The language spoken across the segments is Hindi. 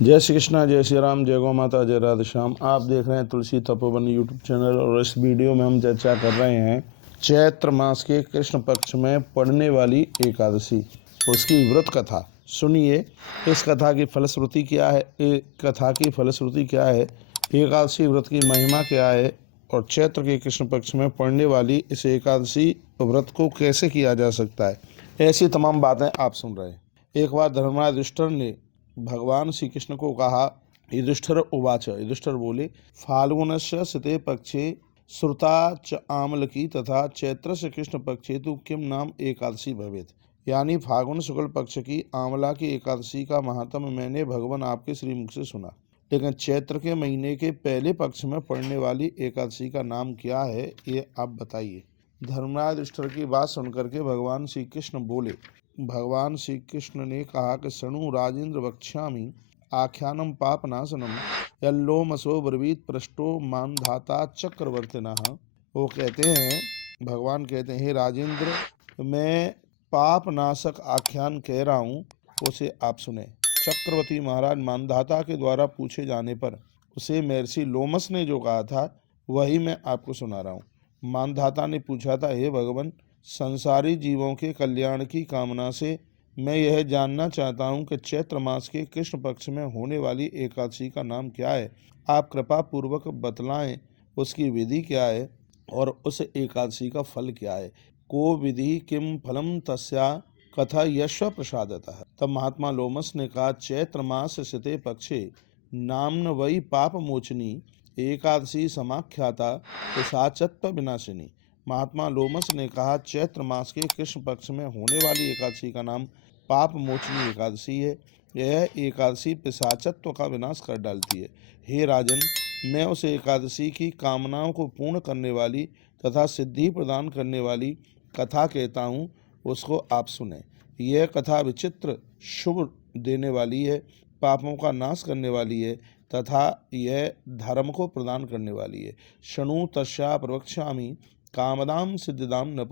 जय श्री कृष्णा, जय श्री राम, जय गौ माता, जय राधे श्याम। आप देख रहे हैं तुलसी तपोवन यूट्यूब चैनल और इस वीडियो में हम चर्चा कर रहे हैं चैत्र मास के कृष्ण पक्ष में पड़ने वाली एकादशी, उसकी व्रत कथा। सुनिए इस कथा की फलश्रुति क्या है, एकादशी व्रत की महिमा क्या है और चैत्र के कृष्ण पक्ष में पड़ने वाली इस एकादशी व्रत को कैसे किया जा सकता है। ऐसी तमाम बातें आप सुन रहे हैं। एक बार धर्मराज युधिष्ठिर ने भगवान श्री कृष्ण को कहा। युधिष्ठिर उवाच, युधिष्ठिर बोले, फाल्गुनस्य सिते पक्षे श्रुता च आमलकी तथा चैत्र से कृष्ण पक्षे तो किम नाम एकादशी भवेत। यानी फाल्गुन शुक्ल पक्ष की आमला की एकादशी का महात्म मैंने भगवान आपके श्रीमुख से सुना, लेकिन चैत्र के महीने के पहले पक्ष में पड़ने वाली एकादशी का नाम क्या है, ये आप बताइए। धर्मराज युधिष्ठिर की बात सुनकर के भगवान श्री कृष्ण बोले। भगवान श्री कृष्ण ने कहा कि शृणु राजेंद्र वक्ष्यामि आख्यानम पापनाशनम यल्लोमसो ब्रवीत पृष्ठो मानधाता चक्रवर्तिनः। वो कहते हैं, भगवान कहते हैं, हे राजेंद्र, मैं पापनाशक आख्यान कह रहा हूँ, उसे आप सुने। चक्रवर्ती महाराज मानधाता के द्वारा पूछे जाने पर उसे महर्षि लोमस ने जो कहा था वही मैं आपको सुना रहा हूँ। मानधाता ने पूछा था, हे भगवान, संसारी जीवों के कल्याण की कामना से मैं यह जानना चाहता हूँ कि चैत्र मास के कृष्ण पक्ष में होने वाली एकादशी का नाम क्या है। आप कृपा पूर्वक बतलाएं, उसकी विधि क्या है और उस एकादशी का फल क्या है। को विधि किम फलम तस्या कथा यश्व प्रसादतः। तब महात्मा लोमस ने कहा, चैत्र मास सिते पक्षे नाम्न वही पाप मोचनी एकादशी समाख्याता पिशाचत्व विनाशिनी। महात्मा लोमस ने कहा, चैत्र मास के कृष्ण पक्ष में होने वाली एकादशी का नाम पाप मोचनी एकादशी है। यह एकादशी पिशाचत्व का विनाश कर डालती है। हे राजन, मैं उस एकादशी की कामनाओं को पूर्ण करने वाली तथा सिद्धि प्रदान करने वाली कथा कहता हूँ, उसको आप सुने। यह कथा विचित्र शुभ देने वाली है, पापों का नाश करने वाली है तथा यह धर्म को प्रदान करने वाली है। शृणु तस्या प्रवक्ष्यामि कामदाम सिद्धिदाम नप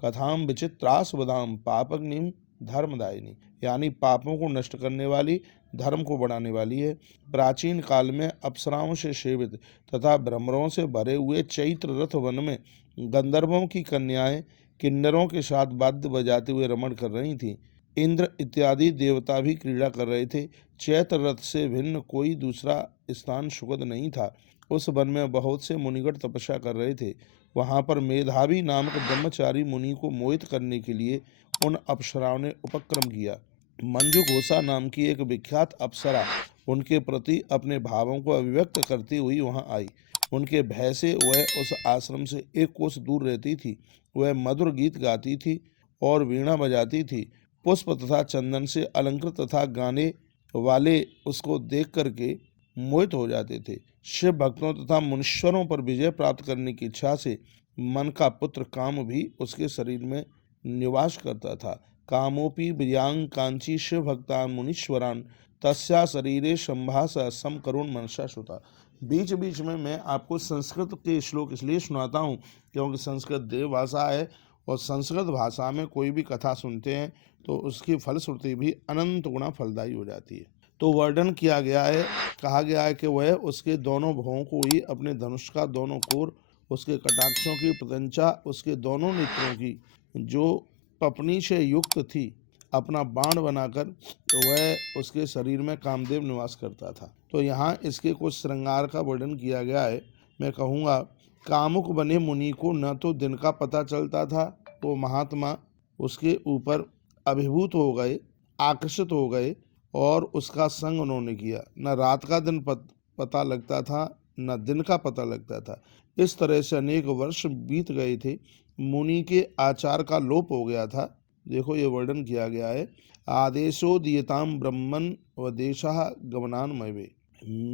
कथाम विचित्रास्वदाम पापग्निम धर्मदायिनी। यानी पापों को नष्ट करने वाली, धर्म को बढ़ाने वाली है। प्राचीन काल में अप्सराओं से सेवित तथा भ्रमरों से भरे हुए चैत्र रथ वन में गंधर्वों की कन्याएं किन्नरों के साथ वाद्य बजाते हुए रमण कर रही थीं। इंद्र इत्यादि देवता भी क्रीड़ा कर रहे थे। चैत्र रथ से भिन्न कोई दूसरा स्थान सुखद नहीं था। उस वन में बहुत से मुनिगण तपस्या कर रहे थे। वहां पर मेधावी नामक ब्रह्मचारी मुनि को मोहित करने के लिए उन अप्सराओं ने उपक्रम किया। मंजू घोषा नाम की एक विख्यात अप्सरा उनके प्रति अपने भावों को अभिव्यक्त करती हुई वहां आई। उनके भय से वह उस आश्रम से एक कोस दूर रहती थी। वह मधुर गीत गाती थी और वीणा बजाती थी। पुष्प तथा चंदन से अलंकृत तथा गाने वाले उसको देख करके मोहित हो जाते थे। शिव भक्तों तथा मुनीश्वरों पर विजय प्राप्त करने की इच्छा से मन का पुत्र काम भी उसके शरीर में निवास करता था। कामोपि वियांग कांची शिव भक्तान मुनीश्वरान तस्या शरीरे संभास सम करुण मनसा सुता। बीच बीच में मैं आपको संस्कृत के श्लोक इसलिए सुनाता हूँ क्योंकि संस्कृत देव भाषा है और संस्कृत भाषा में कोई भी कथा सुनते हैं तो उसकी फलश्रुति भी अनंत गुणा फलदायी हो जाती है। तो वर्णन किया गया है, कहा गया है कि वह उसके दोनों भवों को ही, अपने धनुष का दोनों कोर, उसके कटाक्षों की प्रत्यंचा, उसके दोनों नेत्रों की जो पपनी से युक्त थी, अपना बाण बनाकर तो वह उसके शरीर में कामदेव निवास करता था। तो यहाँ इसके कुछ श्रृंगार का वर्णन किया गया है। मैं कहूँगा, कामुक बने मुनि को न तो दिन का पता चलता था, वो महात्मा उसके ऊपर अभिभूत हो गए, आकर्षित हो गए और उसका संग उन्होंने किया। न रात का दिन पता लगता था, न दिन का पता लगता था। इस तरह से अनेक वर्ष बीत गए थे। मुनि के आचार का लोप हो गया था। देखो ये वर्णन किया गया है। आदेशो दियताम ब्रह्मन व देशः गमनान्मये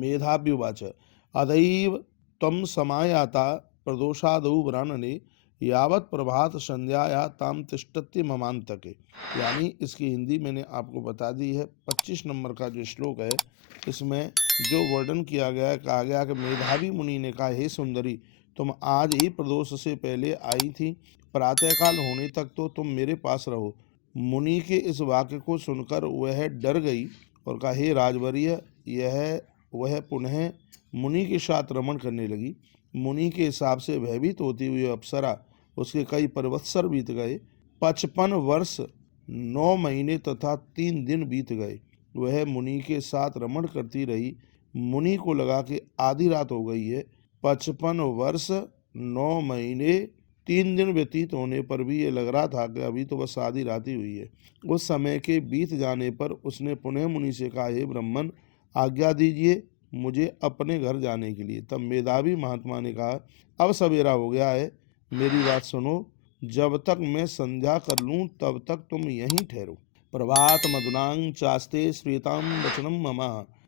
मेधाव्युवाच अदैव तम समायाता प्रदोषादौ वरानने यावत प्रभात संध्याया ताम तिष्ठत्य ममांतके। यानी इसकी हिंदी मैंने आपको बता दी है। 25 नंबर का जो श्लोक है, इसमें जो वर्णन किया गया है, कहा गया कि मेधावी मुनि ने कहा, हे सुंदरी, तुम आज ही प्रदोष से पहले आई थी, प्रातःकाल होने तक तो तुम मेरे पास रहो। मुनि के इस वाक्य को सुनकर वह डर गई और कहा, हे राजवर्य, वह पुनः मुनि के साथ रमण करने लगी। मुनि के हिसाब से भयभीत होती हुई अप्सरा उसके कई परिवत्सर बीत गए। 55 वर्ष 9 महीने तथा 3 दिन बीत गए। वह मुनि के साथ रमण करती रही। मुनि को लगा कि आधी रात हो गई है। 55 वर्ष 9 महीने 3 दिन व्यतीत होने पर भी ये लग रहा था कि अभी तो बस आधी रात ही हुई है। उस समय के बीत जाने पर उसने पुनः मुनि से कहा, हे ब्राह्मण, आज्ञा दीजिए मुझे अपने घर जाने के लिए। तब मेधावी महात्मा ने कहा, अब सवेरा हो गया है, मेरी बात सुनो। जब तक मैं संध्या कर लूं तब तक तुम यहीं ठहरो। प्रभात मधुनां चास्ते श्वेतां वचनम मम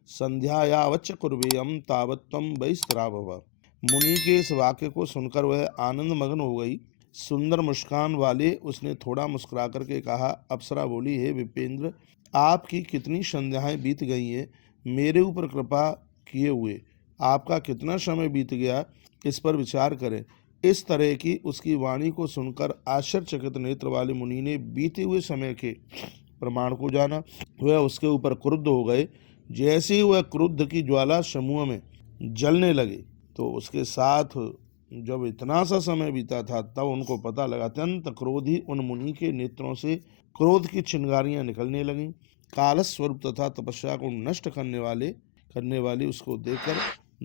संध्यायावच्च कुर्वेयम तावत त्वं बहिस्त्रा भव। मुनि के इस वाक्य को सुनकर वह आनंद मग्न हो गई। सुंदर मुस्कान वाले उसने थोड़ा मुस्कुरा करके कहा। अप्सरा बोली, हे विपेंद्र, आपकी कितनी संध्याएं बीत गई हैं। मेरे ऊपर कृपा किए हुए आपका कितना समय बीत गया, इस पर विचार करें। इस तरह की उसकी वाणी को सुनकर आश्चर्यचकित नेत्र वाले मुनि ने बीते हुए समय के प्रमाण को जाना। वह उसके ऊपर क्रुद्ध हो गए। जैसे ही वह क्रुद्ध की ज्वाला समूह में जलने लगे तो उसके साथ जब इतना सा समय बीता था तब उनको पता लगा। अत्यंत क्रोधी उन मुनि के नेत्रों से क्रोध की चिंगारियां निकलने लगीं। काल स्वरूप तथा तपस्या को नष्ट करने वाली उसको देखकर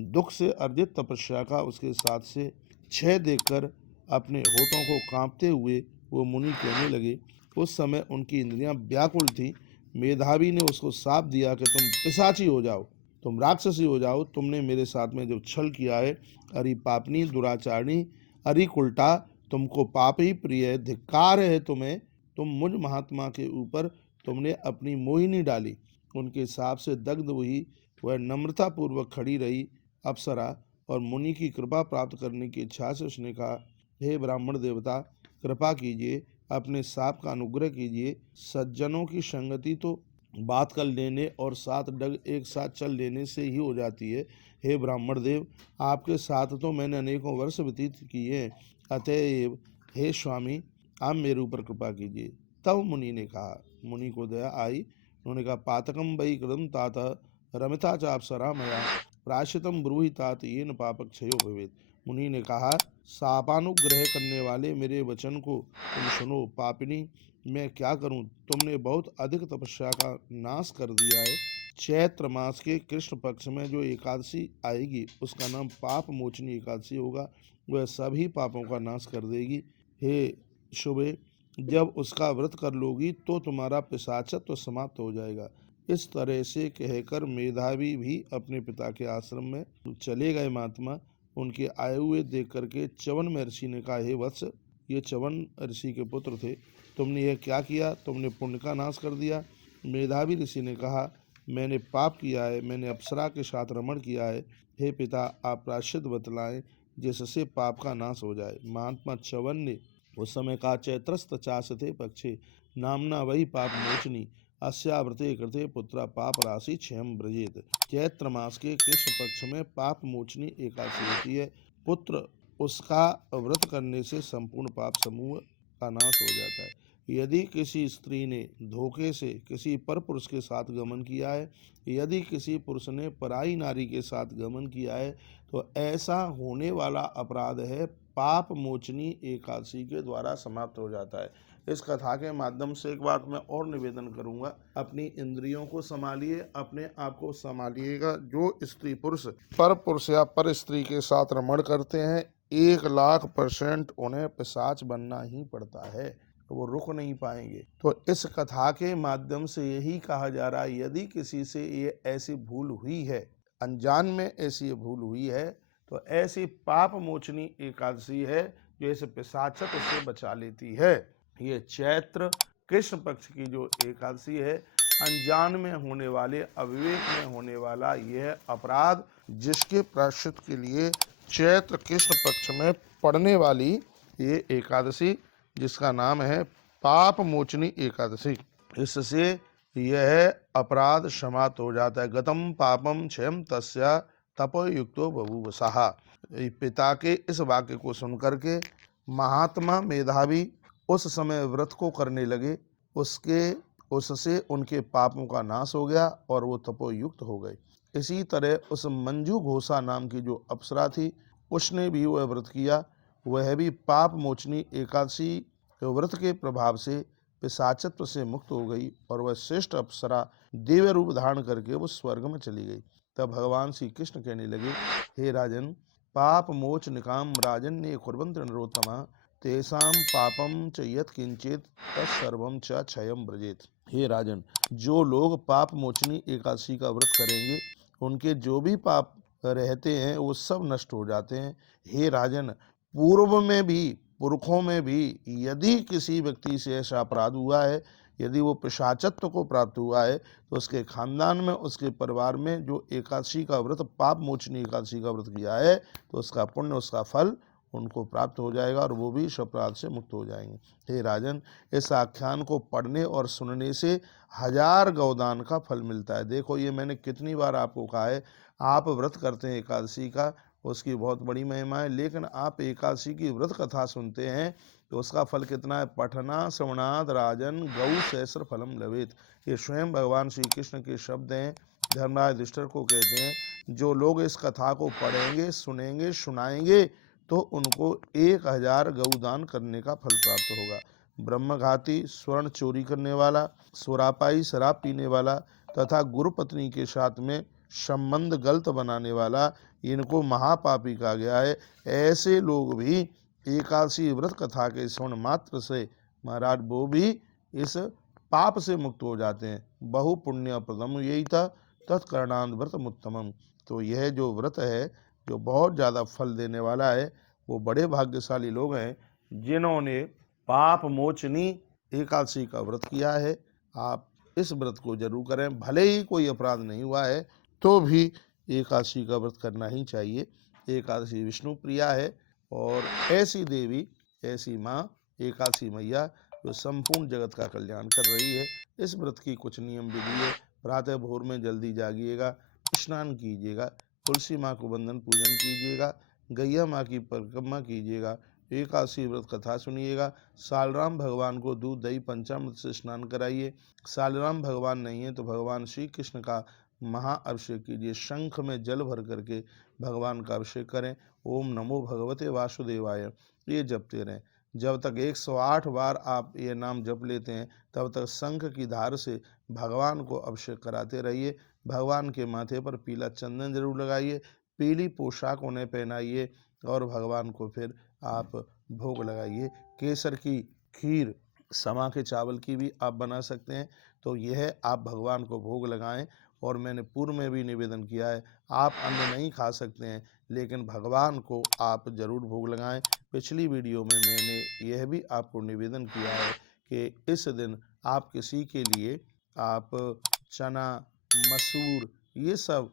दुख से अर्जित तपस्या का उसके साथ से क्षय देखकर अपने होठों को कांपते हुए वो मुनि कहने लगे। उस समय उनकी इंद्रियां व्याकुल थीं। मेधावी ने उसको साप दिया कि तुम पिशाची हो जाओ, तुम राक्षसी हो जाओ। तुमने मेरे साथ में जो छल किया है, अरे पापनी, दुराचारणी, अरे उल्टा, तुमको पाप ही प्रिय है। धिक्कार है तुम्हें। तुम मुझ महात्मा के ऊपर तुमने अपनी मोहिनी डाली। उनके हिसाब से दग्ध हुई वह नम्रता पूर्वक खड़ी रही। अप्सरा और मुनि की कृपा प्राप्त करने की इच्छा से उसने कहा, हे ब्राह्मण देवता, कृपा कीजिए, अपने साप का अनुग्रह कीजिए। सज्जनों की संगति तो बात कर लेने और 7 डग एक साथ चल लेने से ही हो जाती है। हे ब्राह्मण देव, आपके साथ तो मैंने अनेकों वर्ष व्यतीत किए हैं, अतएव हे स्वामी, आप मेरे ऊपर कृपा कीजिए। तब मुनि ने कहा, मुनि को दया आई। उन्होंने कहा, पातकम वै कृतं तात रमिता चाप्सरा मया प्रायश्चितम ब्रूहि तात येन पापक क्षयो भवेत्। मुनि ने कहा, शापानुग्रह करने वाले मेरे वचन को तुम सुनो। पापिनी, मैं क्या करूं, तुमने बहुत अधिक तपस्या का नाश कर दिया है। चैत्र मास के कृष्ण पक्ष में जो एकादशी आएगी उसका नाम पाप मोचनी एकादशी होगा। वह सभी पापों का नाश कर देगी। हे शुभे, जब उसका व्रत कर लोगी तो तुम्हारा पिशाचत्व समाप्त हो जाएगा। इस तरह से कहकर मेधावी भी अपने पिता के आश्रम में चले गए। महात्मा उनके आए हुए देख करके च्यवन महर्षि ने कहा, हे वत्स, ये च्यवन ऋषि के पुत्र थे, तुमने यह क्या किया? तुमने पुण्य का नाश कर दिया। मेधावी ऋषि ने कहा, मैंने पाप किया है, मैंने अप्सरा के साथ रमण किया है। हे पिता, आप प्रायश्चित बतलाएं जिससे पाप का नाश हो जाए। महात्मा च्यवन ने उस समय कहा, चैत्रस्त चासते पक्षे नामना वही पाप मोचनी अस्याव्रते कृते पुत्रा पाप राशि क्षयम ब्रजेत। चैत्र मास के कृष्ण पक्ष में पाप मोचनी एकादशी होती है। पुत्र उसका व्रत करने से संपूर्ण पाप समूह का नाश हो जाता है। यदि किसी स्त्री ने धोखे से किसी पर पुरुष के साथ गमन किया है, यदि किसी पुरुष ने पराई नारी के साथ गमन किया है, तो ऐसा होने वाला अपराध है पाप मोचनी एकादशी के द्वारा समाप्त हो जाता है। इस कथा के माध्यम से एक बात मैं और निवेदन करूंगा, अपनी इंद्रियों को संभालिए, अपने आप को संभालिएगा। जो स्त्री पुरुष पर पुरुष या पर स्त्री के साथ रमण करते हैं, 1,00,000% उन्हें पिशाच बनना ही पड़ता है, तो वो रुक नहीं पाएंगे। तो इस कथा के माध्यम से यही कहा जा रहा है, यदि किसी से ये ऐसी भूल हुई है, अनजान में ऐसी भूल हुई है, तो ऐसी पाप मोचनी एकादशी है जो इस पिशाचत से बचा लेती है। ये चैत्र कृष्ण पक्ष की जो एकादशी है, अनजान में होने वाले, अविवेक में होने वाला यह अपराध, जिसके प्रायश्चित के लिए चैत्र कृष्ण पक्ष में पड़ने वाली ये एकादशी, जिसका नाम है पाप मोचनी एकादशी, इससे यह अपराध समाप्त हो जाता है। गतम पापम क्षयम तस्या तपोयुक्तो बभूवसः। पिता के इस वाक्य को सुनकर के महात्मा मेधावी उस समय व्रत को करने लगे। उससे उनके पापों का नाश हो गया और वो तपोयुक्त हो गए। इसी तरह उस मंजू घोषा नाम की जो अप्सरा थी, उसने भी वह व्रत किया। वह भी पाप मोचनी एकादशी व्रत के प्रभाव से पिशाचत्व से मुक्त हो गई और वह श्रेष्ठ अप्सरा दिव्य रूप धारण करके वो स्वर्ग में चली गई। तब भगवान श्री कृष्ण कहने लगे, हे राजन, पाप मोच निकाम राजन्य कुर्वन्ति नरोत्तमा तेषां पापम च यत् किंचित तत्सर्वं च क्षयं व्रजेत। हे राजन, जो लोग पाप मोचनी एकादशी का व्रत करेंगे, उनके जो भी पाप रहते हैं वो सब नष्ट हो जाते हैं। हे राजन, पूर्व में भी, पुरखों में भी यदि किसी व्यक्ति से ऐसा अपराध हुआ है, यदि वो पिशाचत्व को प्राप्त हुआ है, तो उसके खानदान में, उसके परिवार में जो एकादशी का व्रत, पाप मोचनी एकादशी का व्रत किया है, तो उसका पुण्य, उसका फल उनको प्राप्त हो जाएगा और वो भी इस अपराध से मुक्त हो जाएंगे। हे राजन, इस आख्यान को पढ़ने और सुनने से 1000 गौदान का फल मिलता है। देखो, ये मैंने कितनी बार आपको कहा है, आप व्रत करते हैं एकादशी का, उसकी बहुत बड़ी महिमा है, लेकिन आप एकादशी की व्रत कथा सुनते हैं तो उसका फल कितना है। पठना श्रवणाद राजन गौ सहस्र फलम लवेत। ये स्वयं भगवान श्री कृष्ण के शब्द हैं। धर्मराज युधिष्ठिर को कहते हैं, जो लोग इस कथा को पढ़ेंगे, सुनेंगे, सुनाएंगे, तो उनको 1000 गौदान करने का फल प्राप्त होगा। ब्रह्मघाती, स्वर्ण चोरी करने वाला, सुरापाई, शराब पीने वाला तथा गुरु पत्नी के साथ में संबंध गलत बनाने वाला, इनको महापापी कहा गया है। ऐसे लोग भी एकादशी व्रत कथा के श्रवण मात्र से महाराज वो भी इस पाप से मुक्त हो जाते हैं। बहु पुण्य प्रदम यही था तत्करणांत व्रत उत्तमम। तो यह जो व्रत है, जो बहुत ज़्यादा फल देने वाला है, वो बड़े भाग्यशाली लोग हैं जिन्होंने पाप मोचनी एकादशी का व्रत किया है। आप इस व्रत को जरूर करें, भले ही कोई अपराध नहीं हुआ है तो भी एकादशी का व्रत करना ही चाहिए। एकादशी विष्णु प्रिया है और ऐसी देवी, ऐसी माँ एकादशी मैया जो संपूर्ण जगत का कल्याण कर रही है। इस व्रत की कुछ नियम विधि है। प्रातः भोर में जल्दी जागिएगा, स्नान कीजिएगा, तुलसी माँ को वंदन पूजन कीजिएगा, गैया माँ की परिक्रमा कीजिएगा, एकादशी व्रत कथा सुनिएगा, सालराम भगवान को दूध दही पंचामृत से स्नान कराइए। सालराम भगवान नहीं है तो भगवान श्री कृष्ण का महाअभिषेक कीजिए। शंख में जल भर करके भगवान का अभिषेक करें। ओम नमो भगवते वासुदेवाय, ये जपते रहें। जब तक 108 बार आप ये नाम जप लेते हैं, तब तक शंख की धार से भगवान को अभिषेक कराते रहिए। भगवान के माथे पर पीला चंदन जरूर लगाइए, पीली पोशाक उन्हें पहनाइए और भगवान को फिर आप भोग लगाइए। केसर की खीर, समा के चावल की भी आप बना सकते हैं। तो यह आप भगवान को भोग लगाएं। और मैंने पूर्व में भी निवेदन किया है, आप अन्न नहीं खा सकते हैं, लेकिन भगवान को आप जरूर भोग लगाएं। पिछली वीडियो में मैंने यह भी आपको निवेदन किया है कि इस दिन आप किसी के लिए आप चना, मसूर, ये सब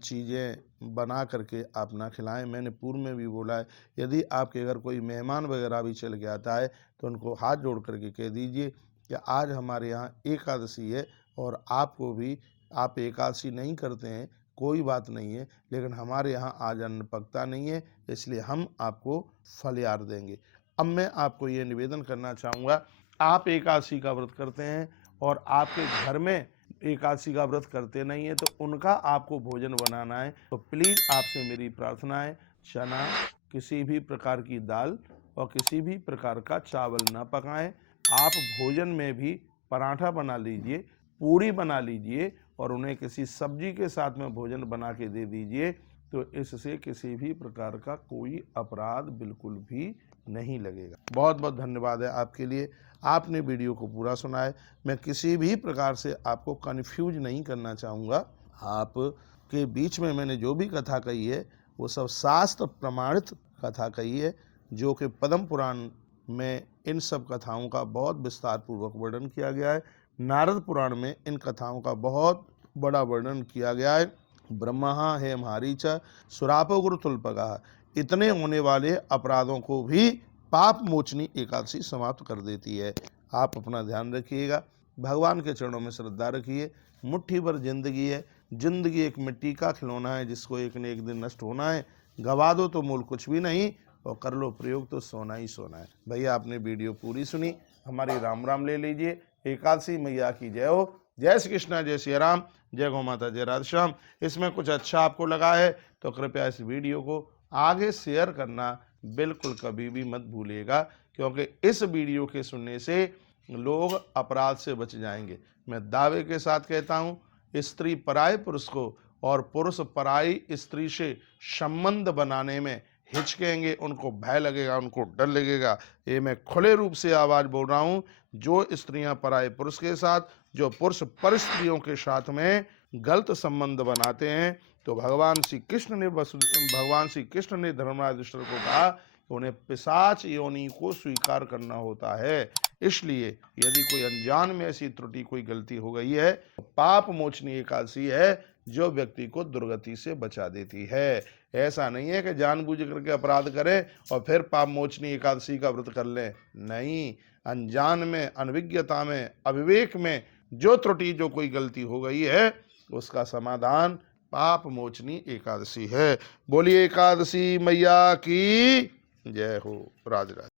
चीज़ें बना करके आप ना खिलाएं। मैंने पूर्व में भी बोला है, यदि आपके घर कोई मेहमान वगैरह भी चल के आता है तो उनको हाथ जोड़ करके कह दीजिए कि आज हमारे यहाँ एकादशी है और आपको भी, आप एकादशी नहीं करते हैं, कोई बात नहीं है, लेकिन हमारे यहाँ आज अन्न पकता नहीं है, इसलिए हम आपको फलहार देंगे। अब मैं आपको ये निवेदन करना चाहूँगा, आप एकादशी का व्रत करते हैं और आपके घर में एकादशी का व्रत करते नहीं है, तो उनका आपको भोजन बनाना है। तो प्लीज़ आपसे मेरी प्रार्थना है, चना, किसी भी प्रकार की दाल और किसी भी प्रकार का चावल ना पकाएं। आप भोजन में भी पराठा बना लीजिए, पूड़ी बना लीजिए और उन्हें किसी सब्जी के साथ में भोजन बना के दे दीजिए। तो इससे किसी भी प्रकार का कोई अपराध बिल्कुल भी नहीं लगेगा। बहुत बहुत धन्यवाद है आपके लिए, आपने वीडियो को पूरा सुना है। मैं किसी भी प्रकार से आपको कन्फ्यूज नहीं करना चाहूँगा। आपके बीच में मैंने जो भी कथा कही है वो सब शास्त्र प्रमाणित कथा कही है, जो कि पद्म पुराण में इन सब कथाओं का बहुत विस्तार पूर्वक वर्णन किया गया है। नारद पुराण में इन कथाओं का बहुत बड़ा वर्णन किया गया है। ब्रह्मा है मारीच सुरापो गुरु तुल्पगा, इतने होने वाले अपराधों को भी पाप मोचनी एकादशी समाप्त कर देती है। आप अपना ध्यान रखिएगा, भगवान के चरणों में श्रद्धा रखिए। मुट्ठी भर जिंदगी है, जिंदगी एक मिट्टी का खिलौना है जिसको एक न एक दिन नष्ट होना है। गवा दो तो मूल कुछ भी नहीं और कर लो प्रयोग तो सोना ही सोना है। भैया आपने वीडियो पूरी सुनी, हमारी राम राम ले लीजिए। एकादशी मैया की जय हो। जय श्री कृष्ण, जय श्री राम। जय गौ माता, जय राधे श्याम। इसमें कुछ अच्छा आपको लगा है तो कृपया इस वीडियो को आगे शेयर करना बिल्कुल कभी भी मत भूलिएगा, क्योंकि इस वीडियो के सुनने से लोग अपराध से बच जाएंगे। मैं दावे के साथ कहता हूँ, स्त्री पराये पुरुष को और पुरुष पराई स्त्री से संबंध बनाने में हिचकेंगे, उनको भय लगेगा, उनको डर लगेगा। ये मैं खुले रूप से आवाज बोल रहा हूँ। जो स्त्रियां पराये पुरुष के साथ, जो पुरुष पर स्त्रियों के साथ में गलत संबंध बनाते हैं, तो भगवान श्री कृष्ण ने धर्मराज युधिष्ठिर को कहा कि उन्हें पिशाच योनि को स्वीकार करना होता है। इसलिए यदि कोई अनजान में ऐसी त्रुटि, कोई गलती हो गई है, तो पाप मोचनी एकादशी है जो व्यक्ति को दुर्गति से बचा देती है। ऐसा नहीं है कि जानबूझ करके अपराध करें और फिर पाप मोचनी एकादशी का व्रत कर लें। नहीं, अनजान में, अनविज्ञता में, अविवेक में जो त्रुटि, जो कोई गलती हो गई है, उसका समाधान पाप मोचनी एकादशी है। बोलिए एकादशी मैया की जय हो। राधे राधे।